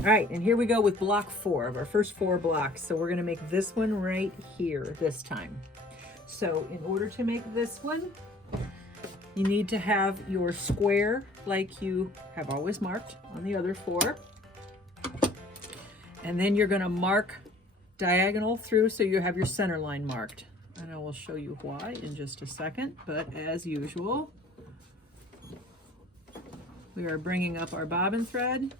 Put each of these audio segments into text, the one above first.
All right, and here we go with block 4 of our first 4 blocks. So we're going to make this one right here this time. So in order to make this one, you need to have your square like you have always marked on the other 4. And then you're going to mark diagonal through so you have your center line marked. And I will show you why in just a second, but as usual, we are bringing up our bobbin thread.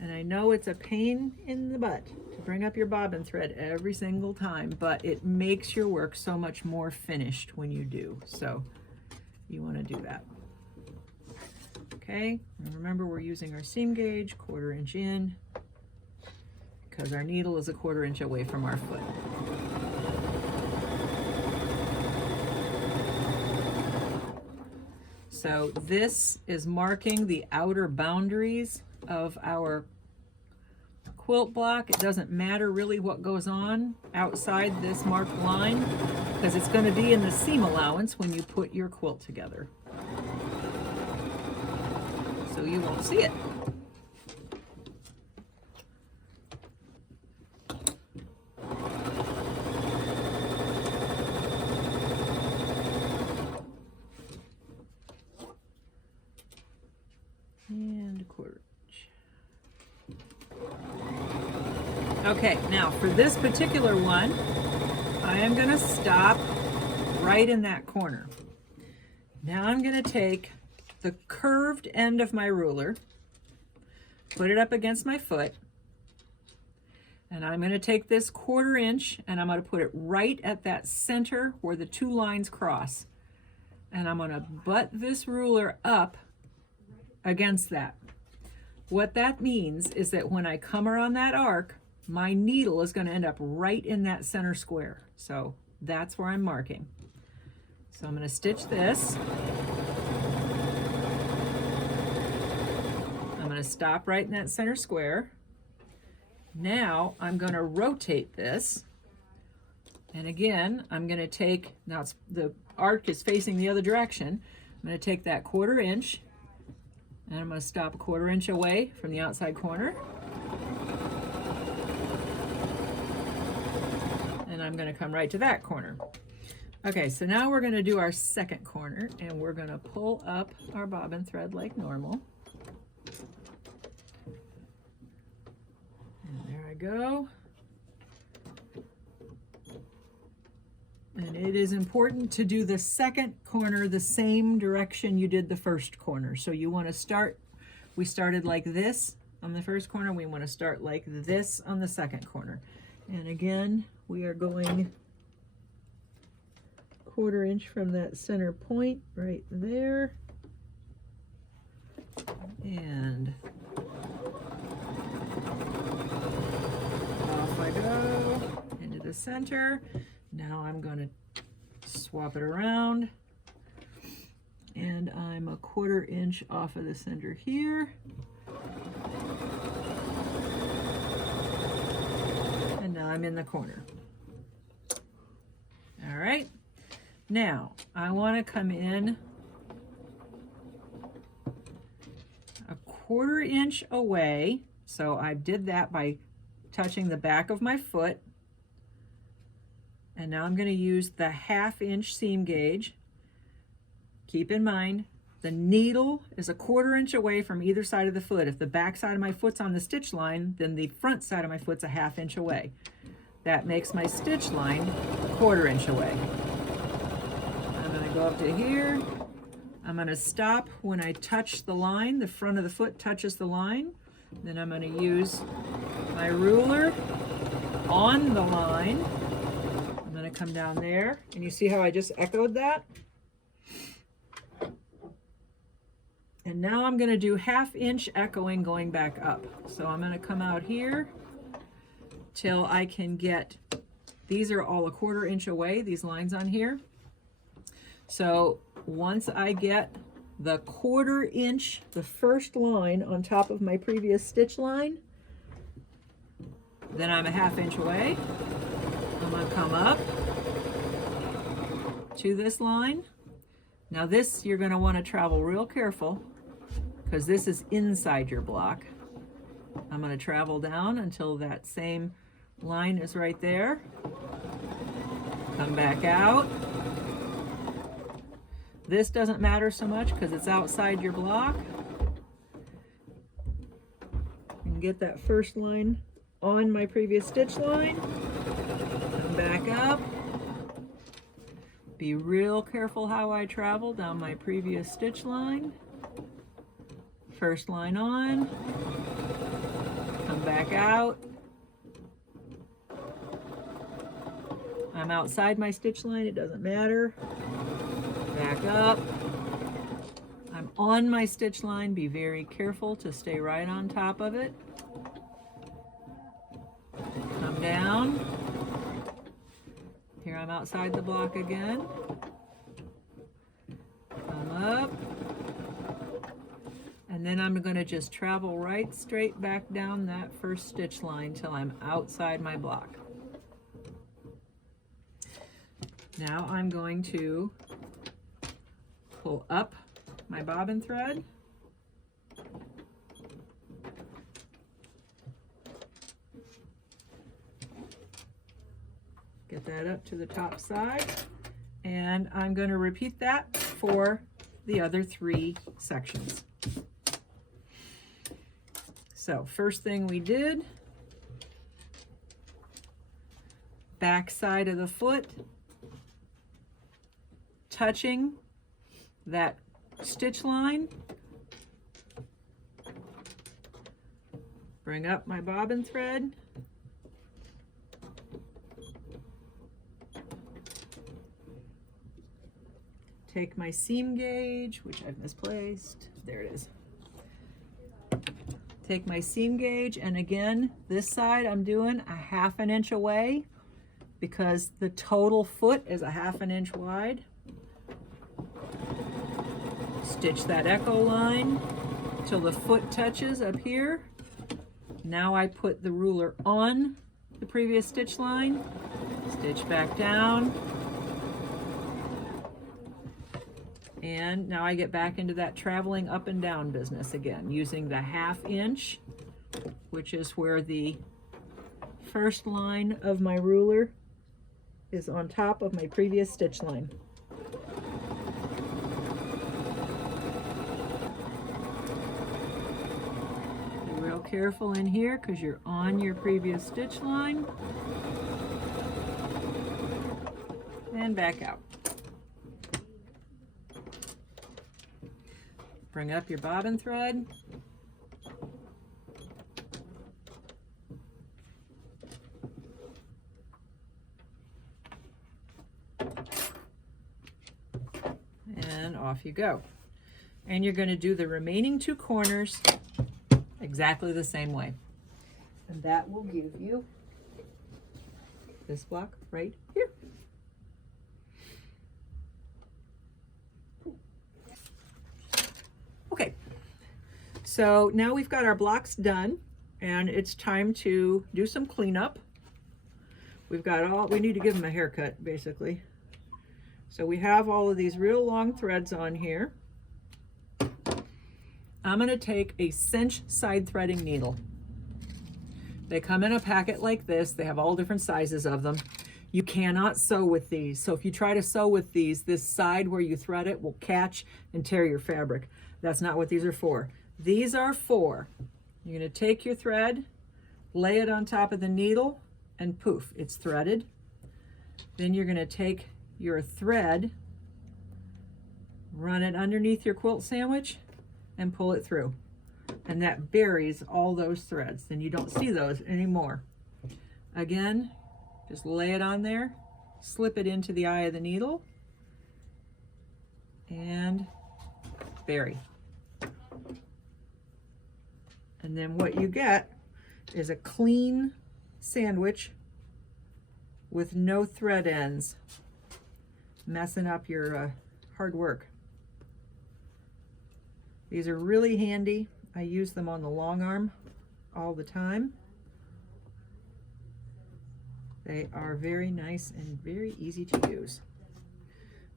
And I know it's a pain in the butt to bring up your bobbin thread every single time, but it makes your work so much more finished when you do. So you want to do that. Okay, and remember we're using our seam gauge, 1/4 inch in, because our needle is a 1/4 inch away from our foot. So this is marking the outer boundaries of our quilt block. It doesn't matter really what goes on outside this marked line because it's going to be in the seam allowance when you put your quilt together. So you won't see it. And 1/4 inch. Okay, now for this particular one, I am going to stop right in that corner. Now I'm going to take the curved end of my ruler, put it up against my foot, and I'm going to take this 1/4 inch and I'm going to put it right at that center where the 2 lines cross. And I'm going to butt this ruler up against that. What that means is that when I come around that arc, my needle is going to end up right in that center square. So that's where I'm marking. So I'm going to stitch this. I'm going to stop right in that center square. Now I'm going to rotate this. And again, I'm going to take, now it's, the arc is facing the other direction. I'm going to take that 1/4 inch and I'm going to stop a 1/4 inch away from the outside corner. And I'm going to come right to that corner. Okay, so now we're going to do our second corner and we're going to pull up our bobbin thread like normal. And there I go. And it is important to do the second corner the same direction you did the first corner. So you want to start, we started like this on the first corner, we want to start like this on the second corner. And again, we are going 1/4 inch from that center point right there. And off I go into the center. Now I'm going to swap it around and I'm a 1/4 inch off of the center here. And now I'm in the corner. All right. Now I want to come in a 1/4 inch away. So I did that by touching the back of my foot. And now I'm going to use the 1/2 inch seam gauge. Keep in mind, the needle is a 1/4 inch away from either side of the foot. If the back side of my foot's on the stitch line, then the front side of my foot's a 1/2 inch away. That makes my stitch line a 1/4 inch away. I'm going to go up to here. I'm going to stop when I touch the line. The front of the foot touches the line. Then I'm going to use my ruler on the line. Come down there, and you see how I just echoed that? And now I'm going to do 1/2 inch echoing going back up. So I'm going to come out here till I can get, these are all a 1/4 inch away, these lines on here. So once I get the 1/4 inch, the first line on top of my previous stitch line, then I'm a 1/2 inch away. I'm going to come up to this line. Now this, you're going to want to travel real careful because this is inside your block. I'm going to travel down until that same line is right there. Come back out. This doesn't matter so much because it's outside your block. And get that first line on my previous stitch line. Come back up. Be real careful how I travel down my previous stitch line. First line on. Come back out. I'm outside my stitch line, it doesn't matter. Back up. I'm on my stitch line, be very careful to stay right on top of it. Come down. Here I'm outside the block again. Come up. And then I'm going to just travel right straight back down that first stitch line till I'm outside my block. Now I'm going to pull up my bobbin thread. Get that up to the top side, and I'm going to repeat that for the other 3 sections. So first thing we did, back side of the foot, touching that stitch line, bring up my bobbin thread, take my seam gauge, which I've misplaced, there it is. Take my seam gauge, and again, this side I'm doing a 1/2 inch away because the total foot is a 1/2 inch wide. Stitch that echo line till the foot touches up here. Now I put the ruler on the previous stitch line, stitch back down, and now I get back into that traveling up and down business again, using the 1/2 inch, which is where the first line of my ruler is on top of my previous stitch line. Be real careful in here because you're on your previous stitch line. And back out. Bring up your bobbin thread. And off you go. And you're going to do the remaining 2 corners exactly the same way. And that will give you this block right here. Okay, so now we've got our blocks done, and it's time to do some cleanup. We need to give them a haircut, basically. So we have all of these real long threads on here. I'm going to take a cinch side threading needle. They come in a packet like this. They have all different sizes of them. You cannot sew with these. So if you try to sew with these, this side where you thread it will catch and tear your fabric. That's not what these are for. These are for, you're going to take your thread, lay it on top of the needle, and poof, it's threaded. Then you're going to take your thread, run it underneath your quilt sandwich, and pull it through. And that buries all those threads. Then you don't see those anymore. Again, just lay it on there, slip it into the eye of the needle, and bury. And then what you get is a clean sandwich with no thread ends messing up your hard work. These are really handy. I use them on the long arm all the time. They are very nice and very easy to use.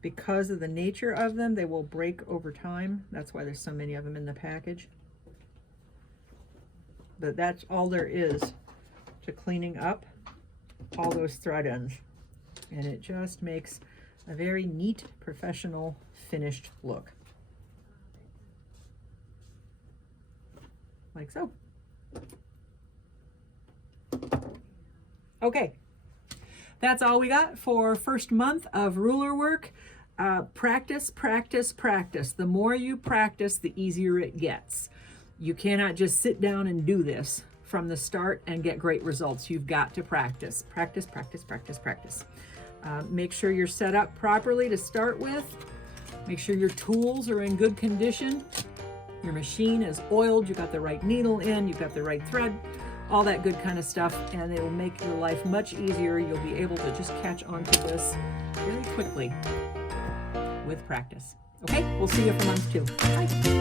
Because of the nature of them, they will break over time. That's why there's so many of them in the package. but that's all there is to cleaning up all those thread ends. And it just makes a very neat, professional, finished look. Like so. Okay, that's all we got for first month of ruler work. Practice, practice, practice. The more you practice, the easier it gets. You cannot just sit down and do this from the start and get great results. You've got to practice. Practice, practice, practice, practice. Make sure you're set up properly to start with. Make sure your tools are in good condition. Your machine is oiled, you've got the right needle in, you've got the right thread, all that good kind of stuff, and it will make your life much easier. You'll be able to just catch on to this very quickly with practice. Okay, we'll see you for month 2. Bye.